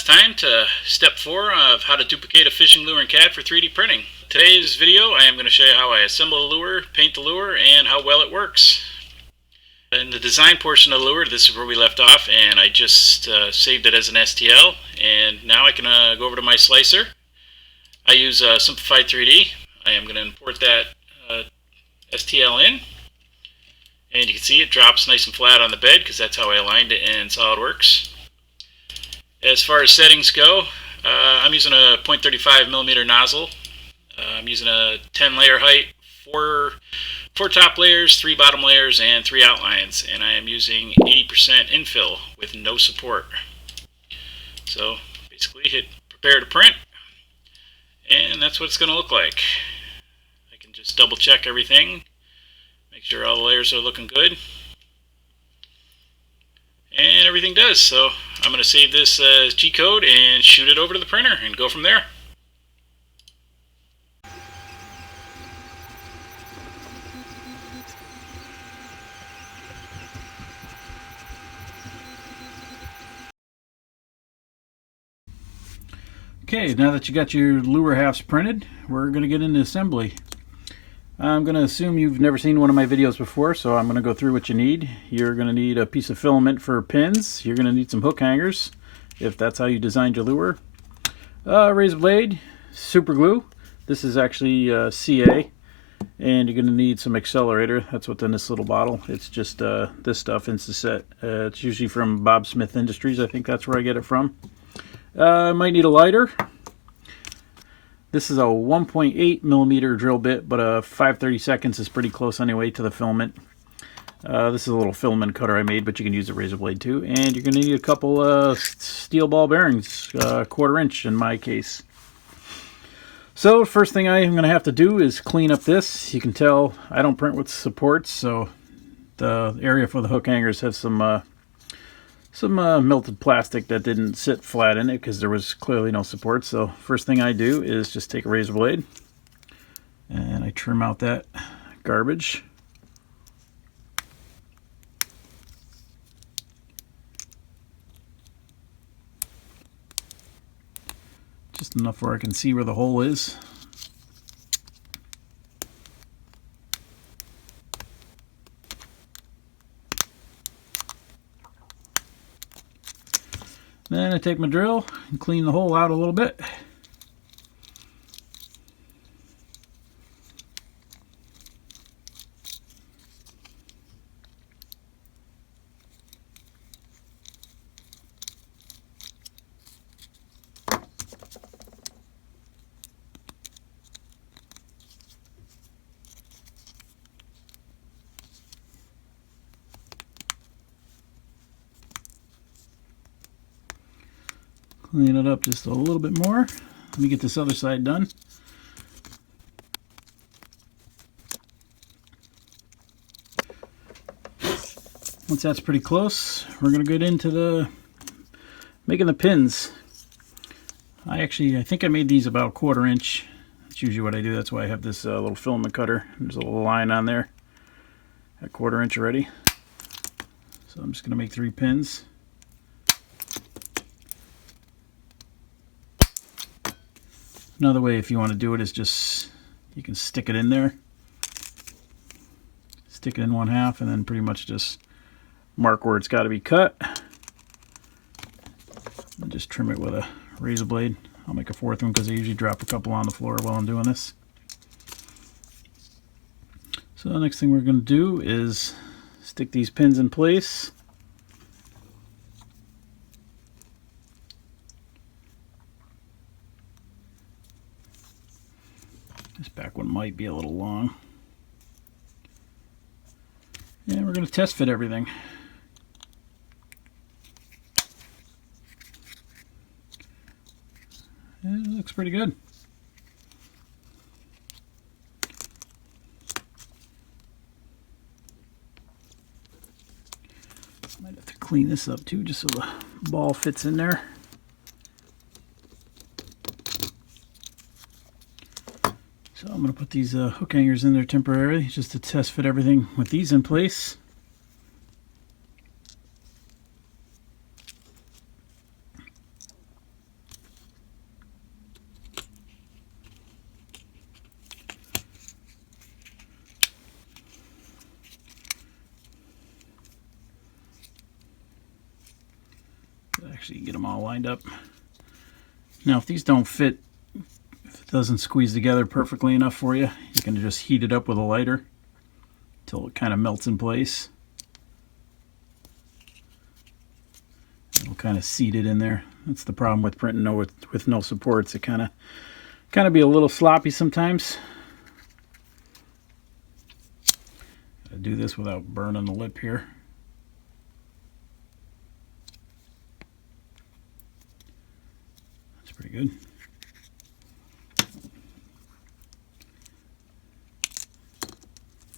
last time to step 4 of how to duplicate a fishing lure in CAD for 3D printing. Today's video I am going to show you how I assemble a lure, paint the lure, and how well it works. In the design portion of the lure, this is where we left off, and I just saved it as an STL, and now I can go over to my slicer. I use Simplified 3D. I am going to import that STL in, and you can see it drops nice and flat on the bed because that's how I aligned it in SolidWorks. As far as settings go, I'm using a 0.35mm nozzle. I'm using a 10 layer height, 4 top layers, 3 bottom layers, and 3 outlines, and I am using 80% infill with no support. So basically hit prepare to print, and that's what it's going to look like. I can just double check everything, make sure all the layers are looking good, and everything does. So I'm going to save this as G-code and shoot it over to the printer and go from there. Okay, now that you got your lure halves printed, we're going to get into assembly. I'm going to assume you've never seen one of my videos before, so I'm going to go through what you need. You're going to need a piece of filament for pins. You're going to need some hook hangers, if that's how you designed your lure. Razor blade, super glue. This is actually CA. And you're going to need some accelerator. That's what's in this little bottle. It's just this stuff, Instaset. It's usually from Bob Smith Industries. I think that's where I get it from. I might need a lighter. This is a 1.8mm drill bit, but a 5/32 is pretty close anyway to the filament. This is a little filament cutter I made, but you can use a razor blade too. And you're going to need a couple steel ball bearings, 1/4 inch in my case. So first thing I am going to have to do is clean up this. You can tell I don't print with supports, so the area for the hook hangers has some melted plastic that didn't sit flat in it because there was clearly no support. So first thing I do is just take a razor blade and I trim out that garbage. Just enough where I can see where the hole is. Then I take my drill and clean the hole out a little bit. Clean it up just a little bit more. Let me get this other side done. Once that's pretty close, we're going to get into making the pins. I think I made these about 1/4 inch. That's usually what I do. That's why I have this little filament cutter. There's a little line on there at 1/4 inch already. So I'm just going to make 3 pins. Another way, if you want to do it, is just you can stick it in there, stick it in 1/2, and then pretty much just mark where it's got to be cut, and just trim it with a razor blade. I'll make a 4th one because I usually drop a couple on the floor while I'm doing this. So the next thing we're going to do is stick these pins in place. This back one might be a little long. And we're going to test fit everything. And it looks pretty good. Might have to clean this up too, just so the ball fits in there. So I'm going to put these hook hangers in there temporarily just to test fit everything with these in place. Actually, get them all lined up. Now, if these don't fit, if it doesn't squeeze together perfectly enough for you, you can just heat it up with a lighter until it kind of melts in place. It'll kind of seat it in there. That's the problem with printing with no supports. It kind of be a little sloppy sometimes. Gotta do this without burning the lip here. That's pretty good.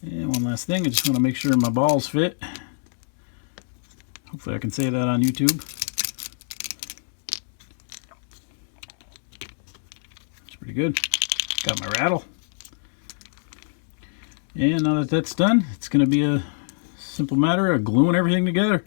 And one last thing, I just want to make sure my balls fit. Hopefully I can say that on YouTube. That's pretty good. Got my rattle. And now that that's done, it's going to be a simple matter of gluing everything together.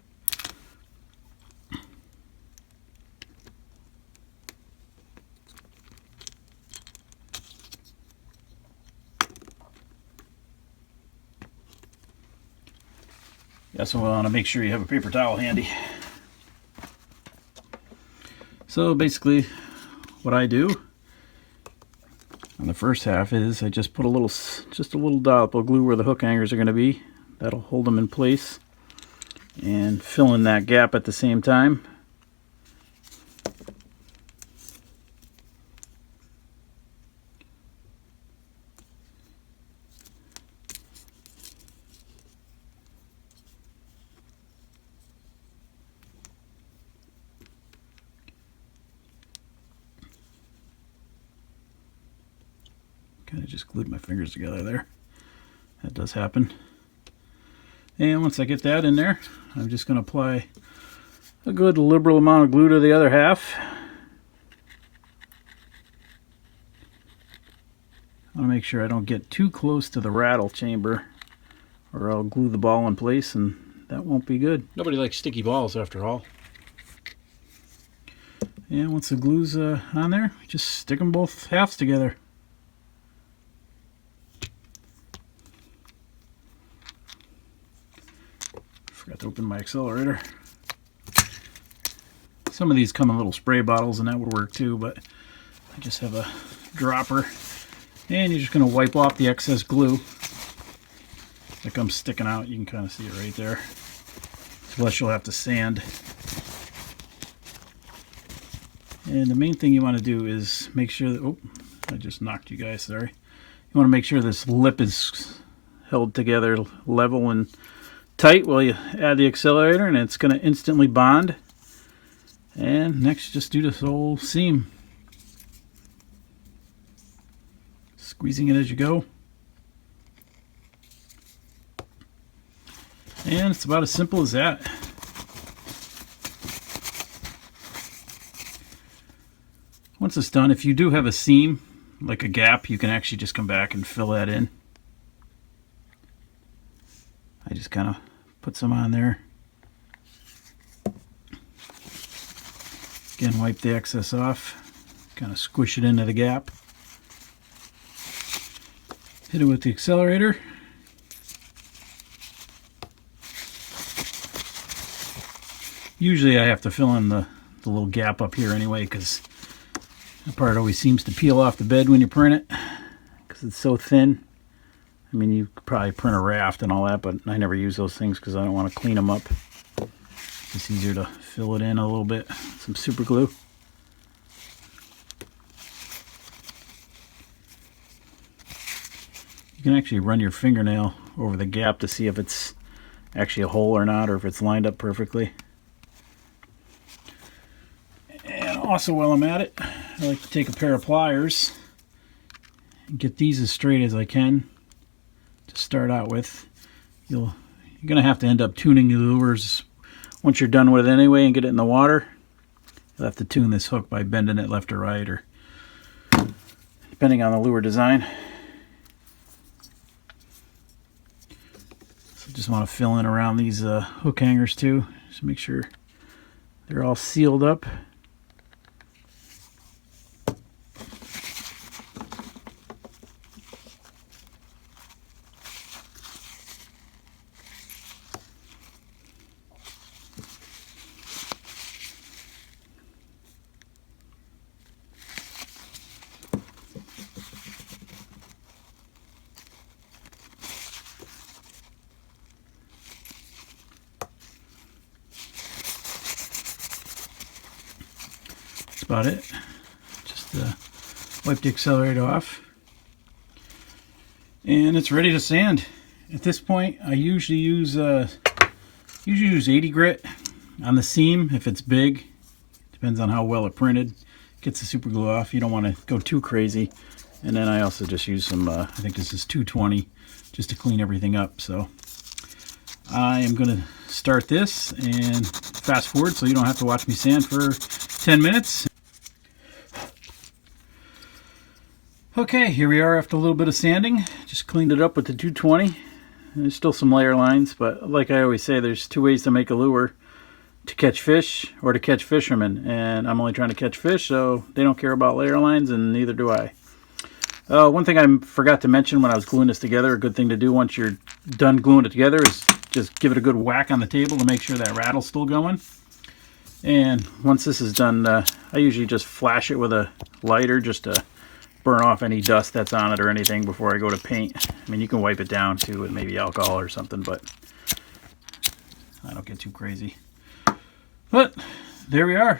You also want to make sure you have a paper towel handy. So basically what I do on the first half is I just put just a little dollop of glue where the hook hangers are going to be. That'll hold them in place and fill in that gap at the same time. Kind of just glued my fingers together there. That does happen. And once I get that in there, I'm just going to apply a good liberal amount of glue to the other half. I want to make sure I don't get too close to the rattle chamber, or I'll glue the ball in place and that won't be good. Nobody likes sticky balls after all. And once the glue's on there, just stick them both halves together. Forgot to open my accelerator. Some of these come in little spray bottles and that would work too, but I just have a dropper. And you're just going to wipe off the excess glue that comes sticking out. You can kind of see it right there. Plus you'll have to sand. And the main thing you want to do is make sure that, oh, I just knocked you guys, sorry. You want to make sure this lip is held together level and tight while you add the accelerator, and it's going to instantly bond. And next, just do this whole seam, squeezing it as you go. And it's about as simple as that. Once it's done, if you do have a seam, like a gap, you can actually just come back and fill that in. I just kind of put some on there. Again, wipe the excess off. Kind of squish it into the gap. Hit it with the accelerator. Usually I have to fill in the little gap up here anyway, because that part always seems to peel off the bed when you print it, because it's so thin. I mean, you could probably print a raft and all that, but I never use those things because I don't want to clean them up. It's easier to fill it in a little bit. Some super glue. You can actually run your fingernail over the gap to see if it's actually a hole or not, or if it's lined up perfectly. And also, while I'm at it, I like to take a pair of pliers and get these as straight as I can. To start out with, you're going to have to end up tuning your lures once you're done with it anyway and get it in the water. You'll have to tune this hook by bending it left or right, or depending on the lure design. So just want to fill in around these hook hangers too, just make sure they're all sealed up. about it. Just wipe the accelerator off. And it's ready to sand. At this point, I usually use 80 grit on the seam if it's big. Depends on how well it printed. Gets the super glue off. You don't want to go too crazy. And then I also just use some, I think this is 220, just to clean everything up. So I am going to start this and fast forward so you don't have to watch me sand for 10 minutes. Okay, here we are after a little bit of sanding. Just cleaned it up with the 220. There's still some layer lines, but like I always say, there's two ways to make a lure: to catch fish or to catch fishermen. And I'm only trying to catch fish, so they don't care about layer lines, and neither do I. One thing I forgot to mention when I was gluing this together, a good thing to do once you're done gluing it together, is just give it a good whack on the table to make sure that rattle's still going. And once this is done, I usually just flash it with a lighter just to burn off any dust that's on it or anything before I go to paint. I mean, you can wipe it down too with maybe alcohol or something, but I don't get too crazy. But there we are.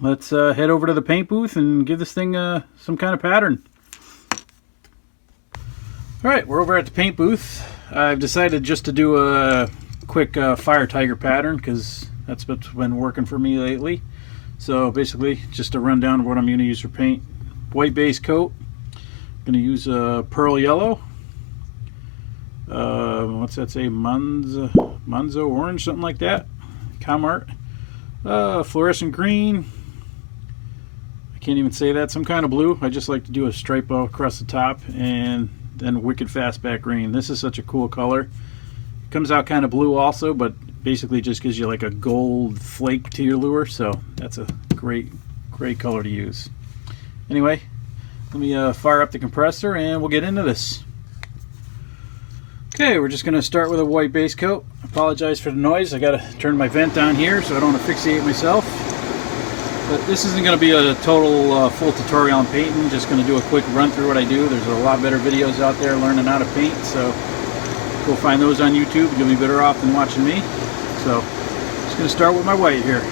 Let's head over to the paint booth and give this thing some kind of pattern. Alright, we're over at the paint booth. I've decided just to do a quick fire tiger pattern because that's what's been working for me lately. So basically, just to run down what I'm going to use for paint. White base coat. I'm going to use pearl yellow. What's that say? Monzo orange, something like that. Comart. Fluorescent green. I can't even say that. Some kind of blue. I just like to do a stripe across the top, and then wicked fastback green. This is such a cool color. It comes out kind of blue also, but basically just gives you like a gold flake to your lure. So that's a great color to use. Anyway, let me fire up the compressor and we'll get into this. Okay, we're just going to start with a white base coat. Apologize for the noise. I got to turn my vent down here so I don't asphyxiate myself. But this isn't going to be a total full tutorial on painting. Just going to do a quick run through what I do. There's a lot better videos out there learning how to paint, so go find those on YouTube. You'll be better off than watching me. So, just going to start with my white here.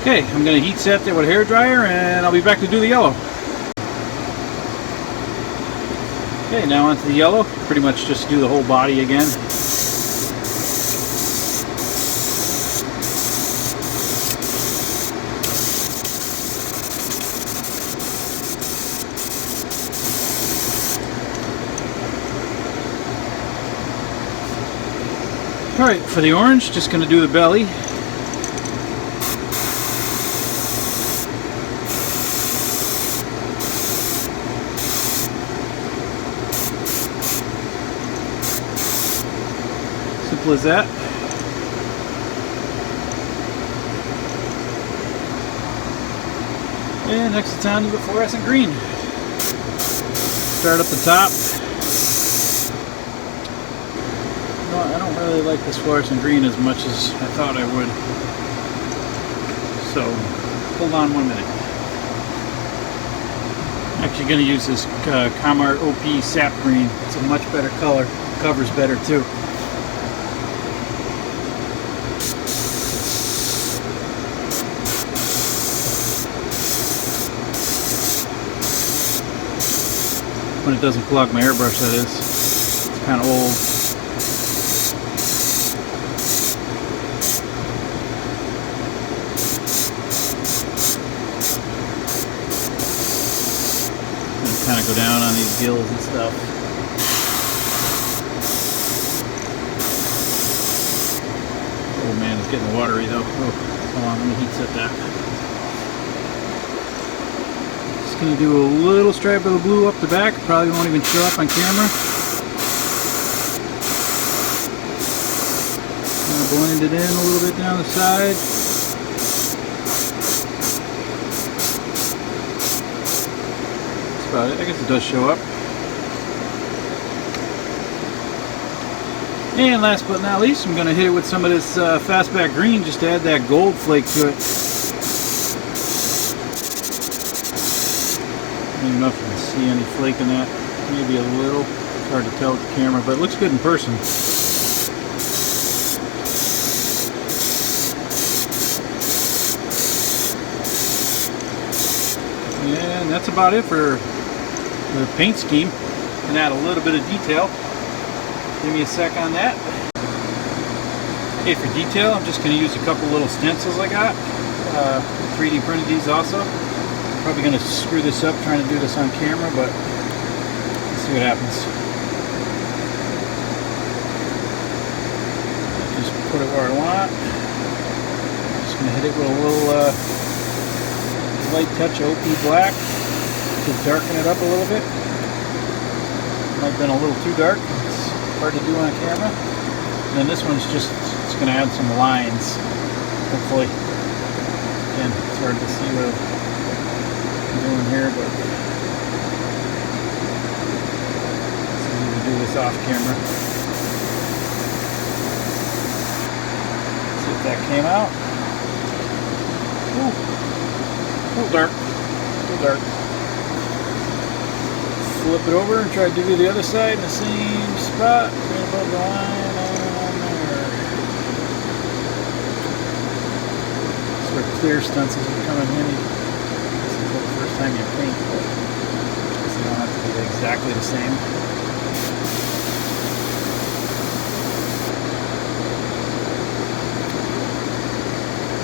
Okay, I'm going to heat set that with a hair dryer, and I'll be back to do the yellow. Okay, now onto the yellow. Pretty much just do the whole body again. Alright, for the orange, just going to do the belly. Simple as that. And next it's on to the fluorescent green. Start up the top. No, I don't really like this fluorescent green as much as I thought I would. So, hold on 1 minute. I'm actually going to use this Comart OP sap green. It's a much better color. Covers better too. When it doesn't clog my airbrush, that is. It's kind of old. And kind of go down on these gills and stuff. Oh man, it's getting watery though. Oh, hold on, let me heat set that. Going to do a little stripe of the blue up the back. Probably won't even show up on camera. Kind of blend it in a little bit down the side. That's about it. I guess it does show up. And last but not least, I'm going to hit it with some of this fastback green just to add that gold flake to it. I don't know if you can see any flake in that. Maybe a little. hard to tell with the camera, but it looks good in person. And that's about it for the paint scheme. And add a little bit of detail. Give me a sec on that. Okay, for detail, I'm just going to use a couple little stencils I got. 3D printed these also. Probably going to screw this up trying to do this on camera, but let's see what happens. Just put it where I want. I'm just going to hit it with a little light touch of OP black to darken it up a little bit. Might have been a little too dark. It's hard to do on camera. And then this one's just, it's going to add some lines, hopefully. Again, it's hard to see what I'm doing here, but it's easy to do this off camera. See if that came out. Ooh, a little dark. A little dark. Flip it over and try to do the other side in the same spot, right above the line on there. That's where clear stencils are coming handy. This is the first time you paint, but they don't have to be exactly the same.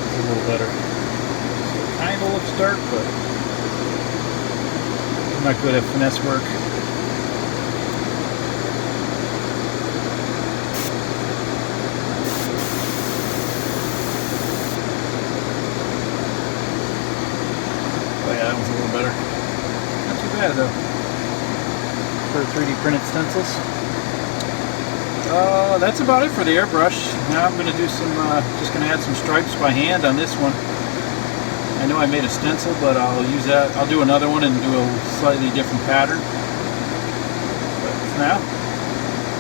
It's a little better. So it kind of looks dark, but I'm not good at finesse work. Oh yeah, that was a little better. Not too bad though. For 3D printed stencils. That's about it for the airbrush. Now I'm going to do some, just going to add some stripes by hand on this one. I know I made a stencil, but I'll use that. I'll do another one and do a slightly different pattern. But for now,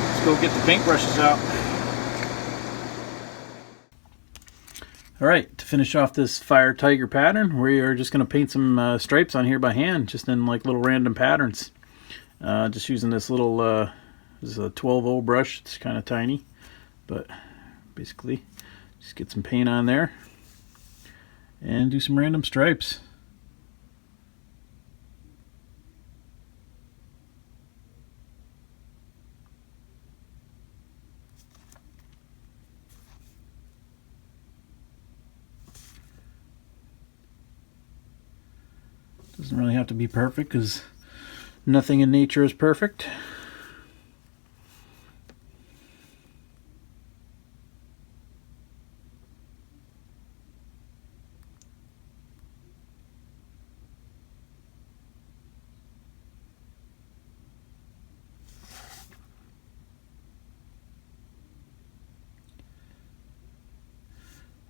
let's go get the paintbrushes out. Alright, to finish off this fire tiger pattern, we are just going to paint some stripes on here by hand, just in like little random patterns. Just using this little, this is a 12-0 brush. It's kind of tiny, but basically just get some paint on there and do some random stripes. Doesn't really have to be perfect because nothing in nature is perfect.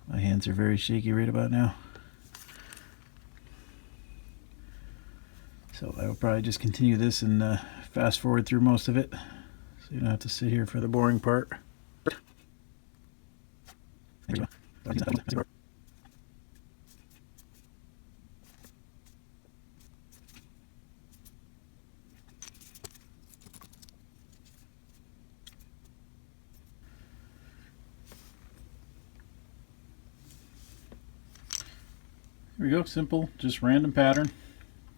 My hands are very shaky right about now. So I will probably just continue this and fast forward through most of it, so you don't have to sit here for the boring part. Here we go, simple, just random pattern.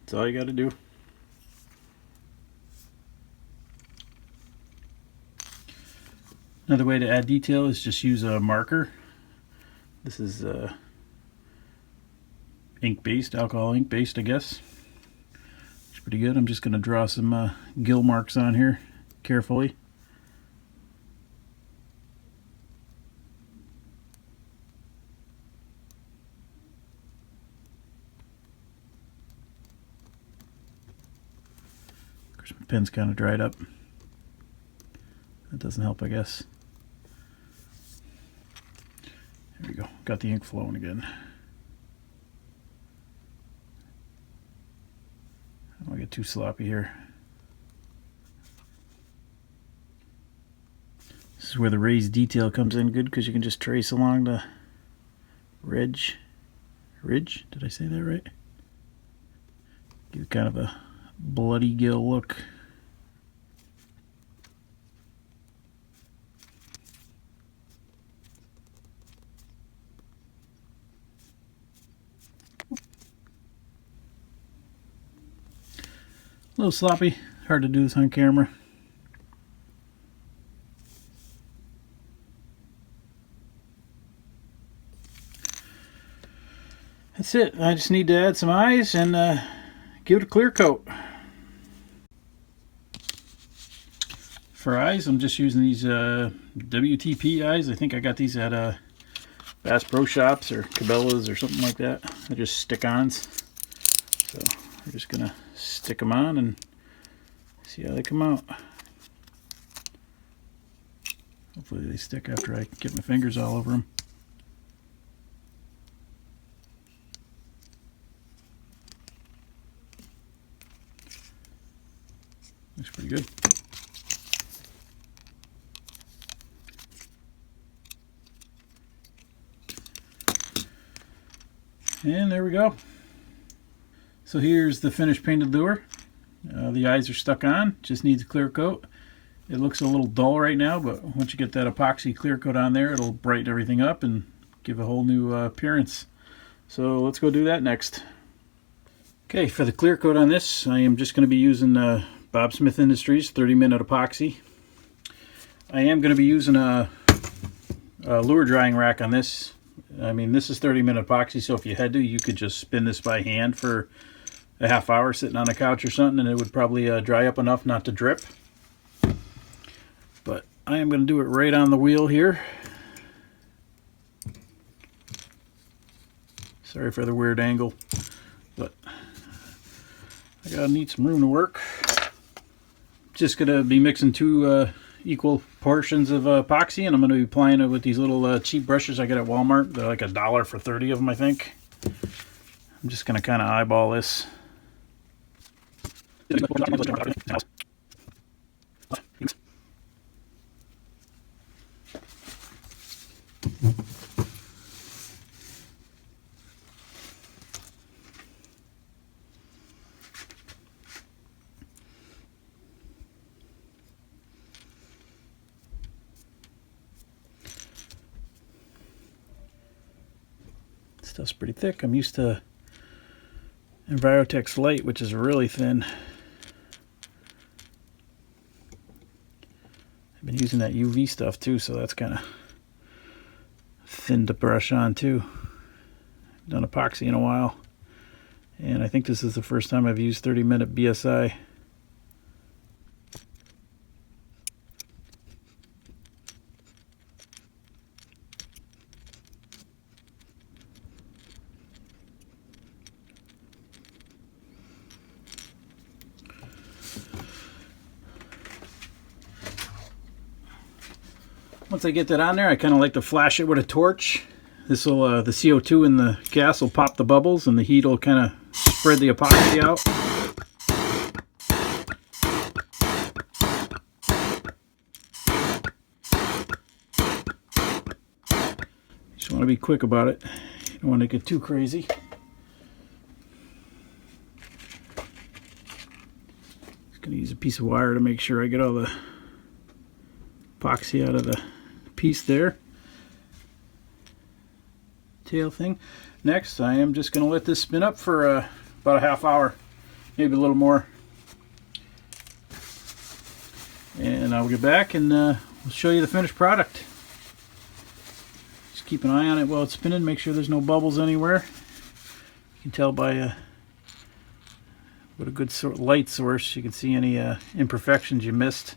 That's all you got to do. Another way to add detail is just use a marker. This is ink based, alcohol ink based, I guess. It's pretty good. I'm just going to draw some gill marks on here carefully. My pen's kind of dried up. That doesn't help, I guess. There we go. Got the ink flowing again. I don't want to get too sloppy here. This is where the raised detail comes in good, because you can just trace along the ridge. Ridge? Did I say that right? Give it kind of a bloody gill look. little sloppy. Hard to do this on camera. That's it. I just need to add some eyes and give it a clear coat. For eyes, I'm just using these WTP eyes. I think I got these at Bass Pro Shops or Cabela's or something like that. They're just stick-ons. So we're just going to stick them on and see how they come out. Hopefully they stick after I get my fingers all over them. Looks pretty good. And there we go. So here's the finished painted lure. The eyes are stuck on, just needs a clear coat. It looks a little dull right now, but once you get that epoxy clear coat on there, it'll brighten everything up and give a whole new appearance. So let's go do that next. Okay, for the clear coat on this, I am just going to be using Bob Smith Industries 30-minute epoxy. I am going to be using a lure drying rack on this. I mean, this is 30-minute epoxy, so if you had to, you could just spin this by hand for a half hour sitting on a couch or something, and it would probably dry up enough not to drip. But I am going to do it right on the wheel here. Sorry for the weird angle, but I gotta need some room to work. Just gonna be mixing two equal portions of epoxy, and I'm going to be applying it with these little cheap brushes I get at Walmart. They're like $1 for 30 of them, I think. I'm just going to kind of eyeball this. Stuff's pretty thick. I'm used to Envirotex Light, which is really thin. I've been using that UV stuff too, so that's kind of thin to brush on too. I've done epoxy in a while, and I think this is the first time I've used 30-minute BSI. Once I get that on there, I kind of like to flash it with a torch. This will, the CO2 in the gas will pop the bubbles, and the heat will kind of spread the epoxy out. Just want to be quick about it. You don't want to get too crazy. Just going to use a piece of wire to make sure I get all the epoxy out of the piece there. Tail thing. Next, I am just going to let this spin up for about a half hour, maybe a little more, and I'll get back and we'll show you the finished product. Just keep an eye on it while it's spinning, make sure there's no bubbles anywhere. You can tell by with a good light source, you can see any imperfections you missed.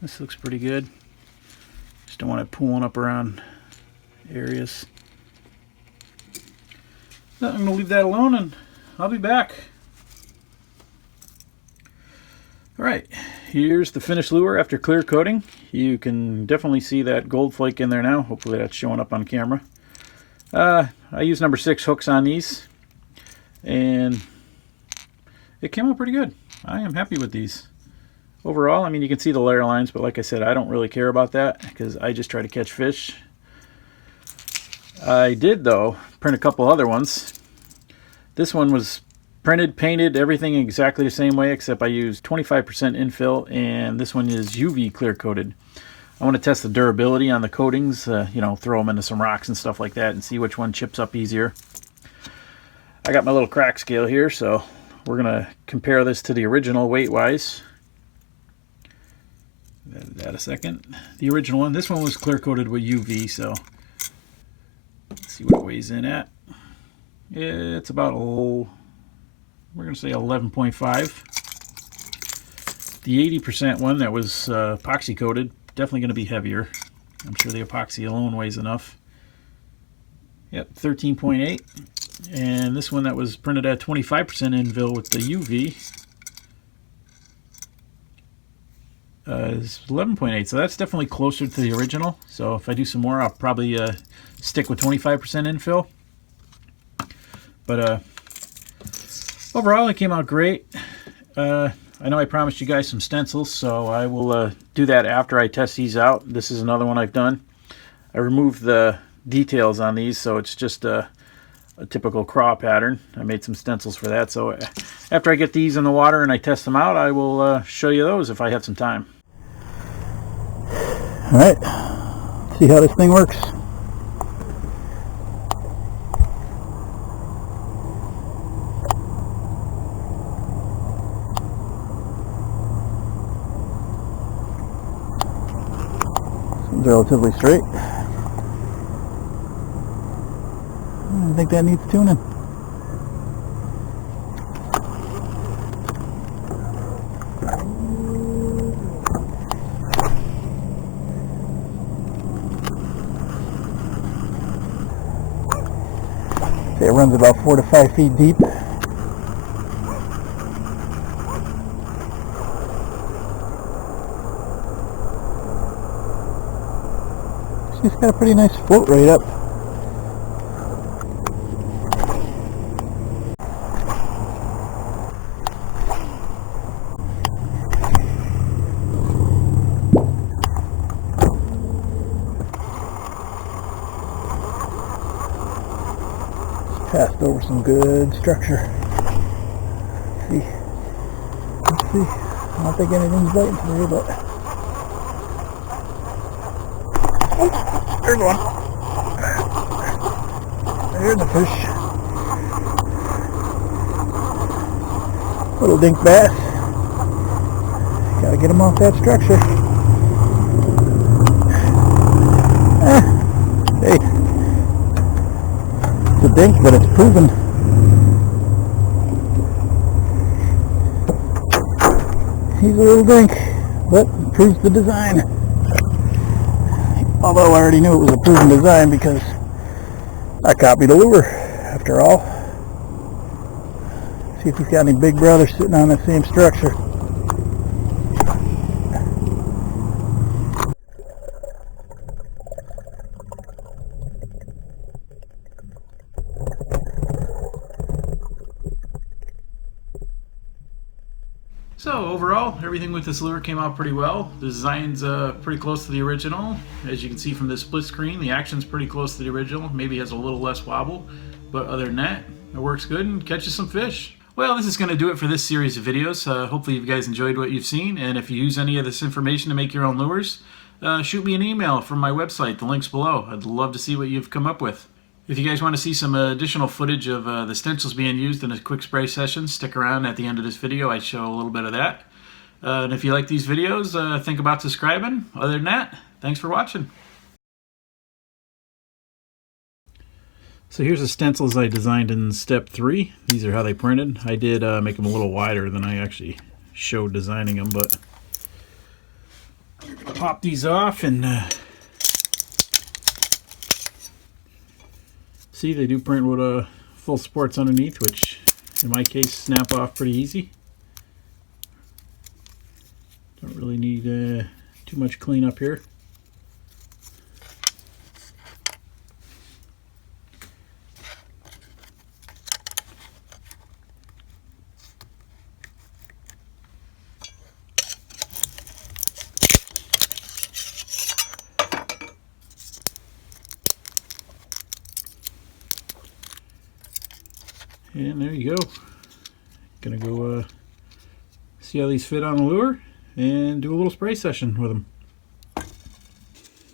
This looks pretty good. Just don't want it pooling up around areas. So I'm going to leave that alone and I'll be back. Alright, here's the finished lure after clear coating. You can definitely see that gold flake in there now. Hopefully that's showing up on camera. I used number 6 hooks on these, and it came out pretty good. I am happy with these. Overall, I mean, you can see the layer lines, but like I said, I don't really care about that because I just try to catch fish. I did, though, print a couple other ones. This one was printed, painted, everything exactly the same way, except I used 25% infill, and this one is UV clear coated. I want to test the durability on the coatings, you know, throw them into some rocks and stuff like that and see which one chips up easier. I got my little crack scale here, so we're going to compare this to the original weight-wise. That a second. The original one, this one was clear coated with UV, so let's see what it weighs in at. It's about, we're going to say 11.5. The 80% one that was epoxy coated, definitely going to be heavier. I'm sure the epoxy alone weighs enough. Yep, 13.8. And this one that was printed at 25% Invil with the UV is 11.8. So that's definitely closer to the original. So if I do some more, I'll probably stick with 25% infill. But overall, it came out great. I know I promised you guys some stencils, so I will do that after I test these out. This is another one I've done. I removed the details on these, so it's just a typical craw pattern. I made some stencils for that. So after I get these in the water and I test them out, I will show you those if I have some time. All right, see how this thing works. It's relatively straight. I think that needs tuning. It runs about 4 to 5 feet deep. She's got a pretty nice float right up. Passed over some good structure. Let's see. I don't think anything's biting today, but oh, there's one. There's a fish. Little dink bass. Gotta get him off that structure. Hey. It's a dink, but it's proven. He's a little dink, but proves the design. Although I already knew it was a proven design because I copied a lure, after all. See if we've got any big brothers sitting on the same structure. So overall, everything with this lure came out pretty well. The design's pretty close to the original. As you can see from this split screen, the action's pretty close to the original. Maybe has a little less wobble, but other than that, it works good and catches some fish. Well, this is going to do it for this series of videos. Hopefully you guys enjoyed what you've seen, and if you use any of this information to make your own lures, shoot me an email from my website. The link's below. I'd love to see what you've come up with. If you guys want to see some additional footage of the stencils being used in a quick spray session, stick around at the end of this video. I show a little bit of that. And if you like these videos, think about subscribing. Other than that, thanks for watching. So here's the stencils I designed in step 3. These are how they printed. I did make them a little wider than I actually showed designing them, but pop these off and see, they do print with full supports underneath, which in my case snap off pretty easy. Don't really need too much cleanup here. And there you go. Gonna go see how these fit on the lure and do a little spray session with them.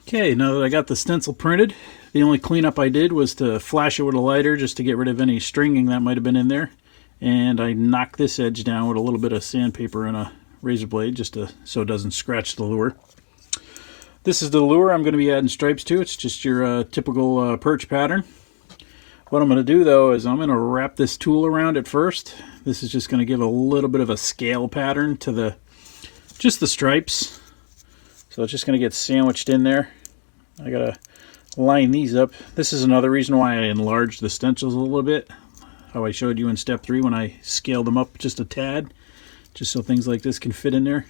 Okay, now that I got the stencil printed, the only cleanup I did was to flash it with a lighter just to get rid of any stringing that might have been in there. And I knock this edge down with a little bit of sandpaper and a razor blade just so it doesn't scratch the lure. This is the lure I'm going to be adding stripes to. It's just your typical perch pattern. What I'm going to do though is I'm going to wrap this tool around it first. This is just going to give a little bit of a scale pattern to just the stripes. So it's just going to get sandwiched in there. I got to line these up. This is another reason why I enlarged the stencils a little bit. How I showed you in step 3 when I scaled them up just a tad, just so things like this can fit in there.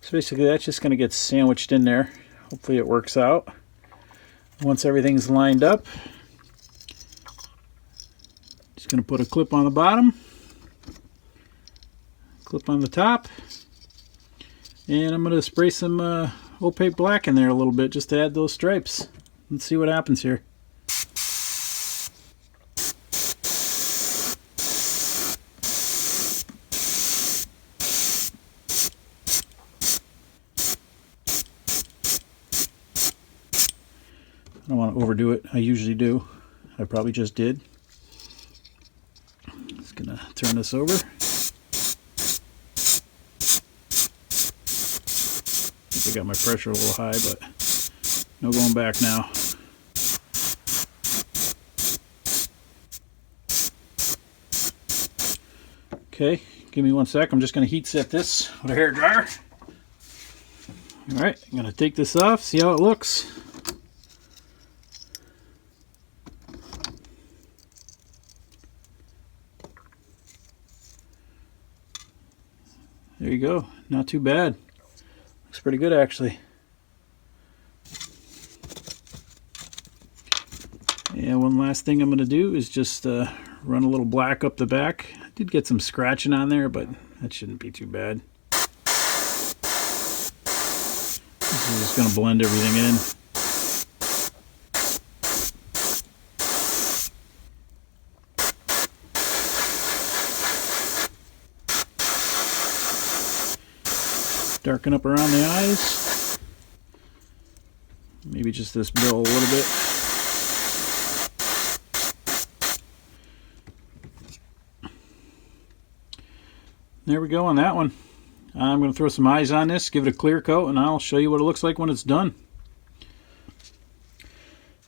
So basically that's just going to get sandwiched in there. Hopefully it works out. Once everything's lined up, just going to put a clip on the bottom, clip on the top, and I'm going to spray some opaque black in there a little bit just to add those stripes. Let's see what happens here. I don't want to overdo it. I usually do. I probably just did. Just gonna turn this over. I think I got my pressure a little high, but no going back now. Okay, give me 1 sec. I'm just gonna heat set this with a hair dryer. All right, I'm gonna take this off, see how it looks. There you go. Not too bad. Looks pretty good, actually. And one last thing I'm going to do is just run a little black up the back. I did get some scratching on there, but that shouldn't be too bad. This is just going to blend everything in. Darken up around the eyes. Maybe just this bill a little bit. There we go on that one. I'm going to throw some eyes on this, give it a clear coat, and I'll show you what it looks like when it's done.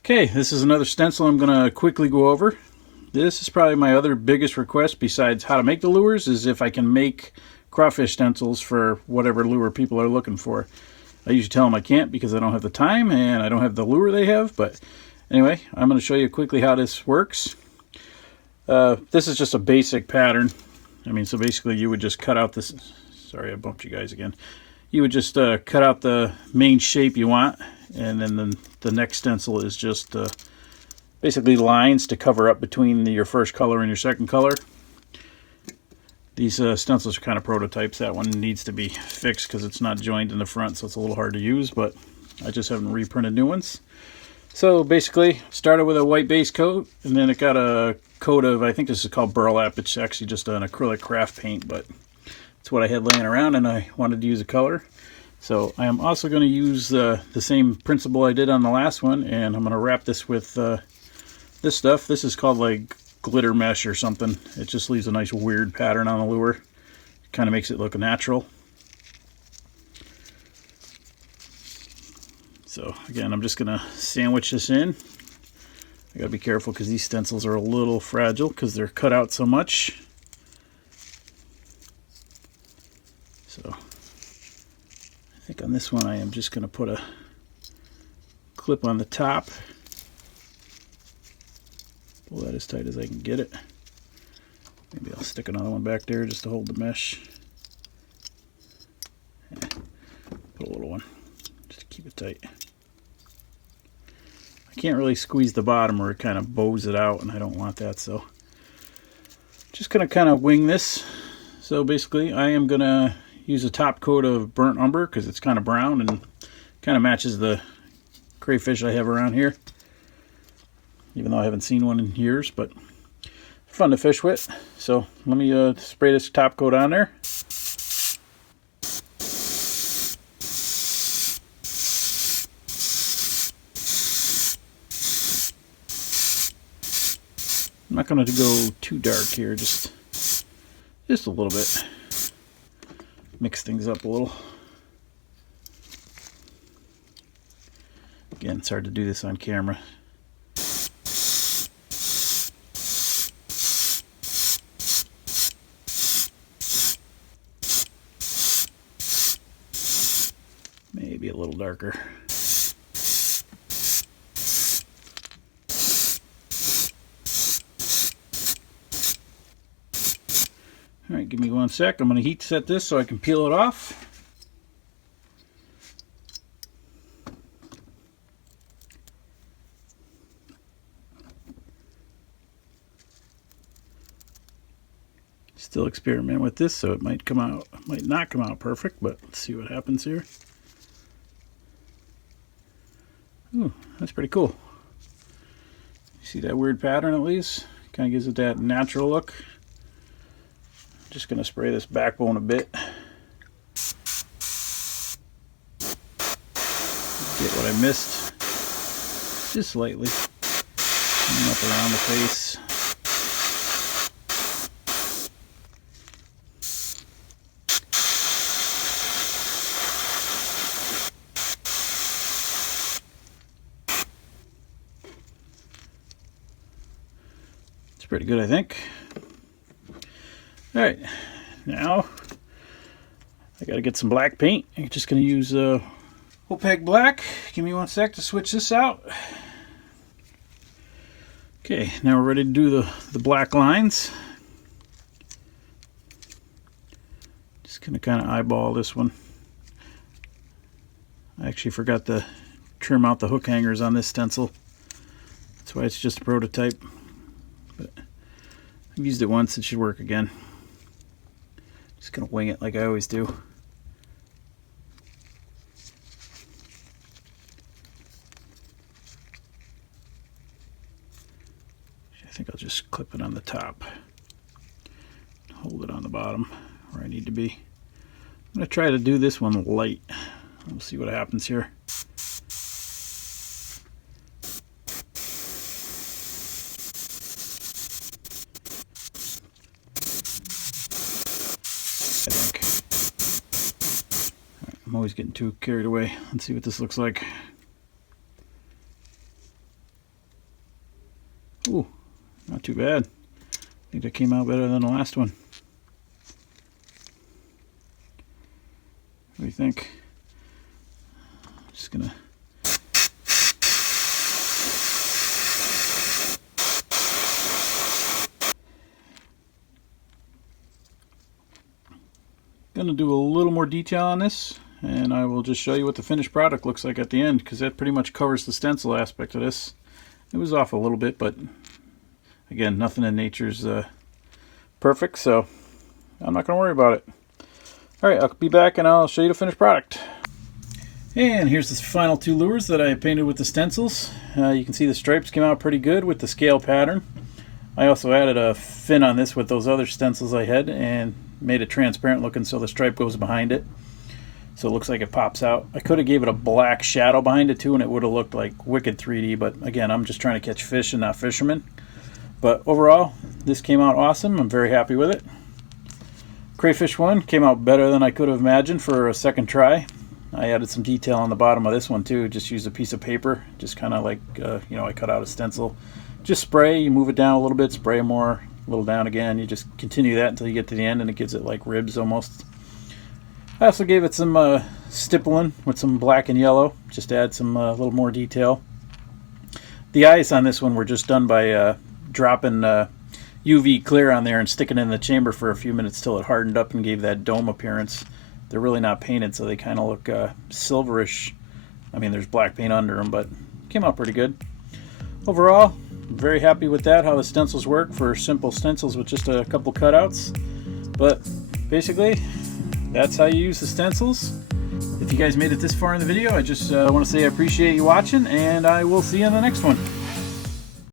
Okay, this is another stencil I'm going to quickly go over. This is probably my other biggest request besides how to make the lures, is if I can make crawfish stencils for whatever lure people are looking for. I usually tell them I can't because I don't have the time and I don't have the lure they have, but anyway, I'm going to show you quickly how this works. This is just a basic pattern. I mean, so basically you would just cut out this, sorry I bumped you guys again. You would just cut out the main shape you want, and then the next stencil is just basically lines to cover up between your first color and your second color. These stencils are kind of prototypes. That one needs to be fixed because it's not joined in the front, so it's a little hard to use, but I just haven't reprinted new ones. So basically, started with a white base coat, and then it got a coat of, I think this is called burlap. It's actually just an acrylic craft paint, but it's what I had laying around, and I wanted to use a color. So I am also going to use the same principle I did on the last one, and I'm going to wrap this with this stuff. This is called like glitter mesh or something. It just leaves a nice weird pattern on the lure. Kind of makes it look natural. So again, I'm just gonna sandwich this in. I gotta be careful because these stencils are a little fragile because they're cut out so much. So I think on this one I am just gonna put a clip on the top. Pull that as tight as I can get it. Maybe I'll stick another one back there just to hold the mesh. Yeah, put a little one just to keep it tight. I can't really squeeze the bottom or it kind of bows it out, and I don't want that, so just gonna kind of wing this. So basically I am gonna use a top coat of burnt umber because it's kind of brown and kind of matches the crayfish I have around here. Even though I haven't seen one in years, but fun to fish with. So let me spray this top coat on there. I'm not going to go too dark here, just Just a little bit. Mix things up a little. Again, it's hard to do this on camera. Maybe a little darker. Alright, give me 1 sec. I'm going to heat set this so I can peel it off. Still experiment with this, so it might come out, might not come out perfect, but let's see what happens here. Ooh, that's pretty cool. See that weird pattern at least? Kind of gives it that natural look. Just going to spray this backbone a bit. Get what I missed. Just slightly. And up around the face. It's pretty good, I think. Alright, now I gotta get some black paint. I'm just gonna use opaque black. Give me 1 sec to switch this out. Okay, now we're ready to do the black lines. Just gonna kind of eyeball this one. I actually forgot to trim out the hook hangers on this stencil. That's why it's just a prototype. But I've used it once, it should work again. Just gonna wing it like I always do. I think I'll just clip it on the top. Hold it on the bottom where I need to be. I'm gonna try to do this one light. We'll see what happens here. I think. Right, I'm always getting too carried away. Let's see what this looks like. Ooh, not too bad. I think that came out better than the last one. What do you think? Just gonna do a little more detail on this, and I will just show you what the finished product looks like at the end, because that pretty much covers the stencil aspect of this. It was off a little bit, but again, nothing in nature's perfect, so I'm not going to worry about it. Alright, I'll be back and I'll show you the finished product. And here's the final two lures that I painted with the stencils. You can see the stripes came out pretty good with the scale pattern. I also added a fin on this with those other stencils I had and made it transparent looking so the stripe goes behind it. So it looks like it pops out. I could have gave it a black shadow behind it too and it would have looked like wicked 3D, but again, I'm just trying to catch fish and not fishermen. But overall, this came out awesome. I'm very happy with it. Crayfish one came out better than I could have imagined for a second try. I added some detail on the bottom of this one too. Just used a piece of paper, just kind of like, you know, I cut out a stencil. Just spray, you move it down a little bit, spray more, a little down again. You just continue that until you get to the end and it gives it like ribs almost. I also gave it some stippling with some black and yellow, just to add some little more detail. The eyes on this one were just done by dropping UV clear on there and sticking it in the chamber for a few minutes till it hardened up and gave that dome appearance. They're really not painted, so they kind of look silverish. I mean, there's black paint under them, but came out pretty good. Overall, I'm very happy with that, how the stencils work for simple stencils with just a couple cutouts. But basically, that's how you use the stencils. If you guys made it this far in the video, I just want to say I appreciate you watching, and I will see you in the next one.